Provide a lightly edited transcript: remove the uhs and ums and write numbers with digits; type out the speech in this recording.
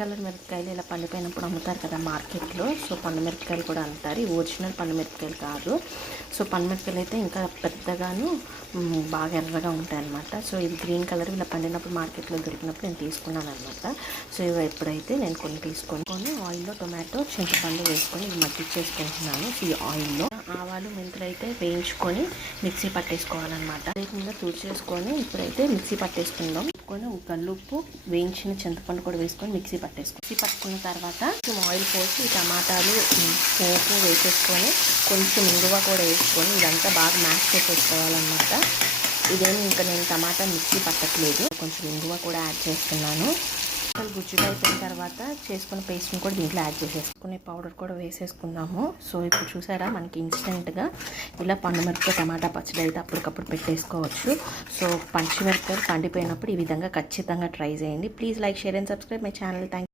Colour మిరపకాయలు ఇలా పండిపోయినప్పుడు అమ్ముతారు కదా మార్కెట్లో. సో పండు మిరపకాయలు కూడా అంటారు. ఈ ఒరిజినల్ పండు మిరపకాయలు కాదు. సో పండు మిరపకాయలు అయితే ఇంకా పెద్దగాను బాగా ఎర్రగా ఉంటాయి అన్నమాట. సో ఇది గ్రీన్ కలర్ ఇలా పండినప్పుడు మార్కెట్లో దొరికినప్పుడు నేను తీసుకున్నాను అనమాట. సో ఇవి ఎప్పుడైతే నేను కొన్ని తీసుకొని ఆయిల్లో టొమాటో చింతపండు వేసుకొని ఇవి మగ్గిచ్చేసుకుంటున్నాను. ఈ ఆయిల్లో ఆవాలు మెంతులు అయితే వేయించుకొని మిక్సీ పట్టేసుకోవాలన్నమాట. లేకుండా చేసుకొని ఇప్పుడైతే మిక్సీ పట్టేసుకుందాం. కల్లుప్పు వేయించిన చింతపండు కూడా వేసుకొని మిక్సీ పట్టుకున్న తర్వాత ఆయిల్ పోసి టమాటాలు పోపు వేసేసుకొని కొంచెం ఇంగువ కూడా వేసుకొని ఇదంతా బాగా మ్యాష్ చేసేసుకోవాలన్నమాట. ఇదేమి ఇంకా నేను టమాటా మిక్సీ పట్టట్లేదు, కొంచెం ఇంగువ కూడా యాడ్ చేస్తున్నాను. గుజ్జుగా అయిపోయిన తర్వాత చేసుకున్న పేస్ట్ని కూడా దీంట్లో యాడ్ చేసేసుకునే పౌడర్ కూడా వేసేసుకున్నాము. సో ఇప్పుడు చూసారా మనకి ఇన్స్టెంట్గా ఇలా పండుమిరపకాయ టమాటా పచ్చడి అయితే అప్పటికప్పుడు పెట్టేసుకోవచ్చు. సో పచ్చిమిరపకాయలు పండిపోయినప్పుడు ఈ విధంగా ఖచ్చితంగా ట్రై చేయండి. Please like, share and subscribe my channel. Thank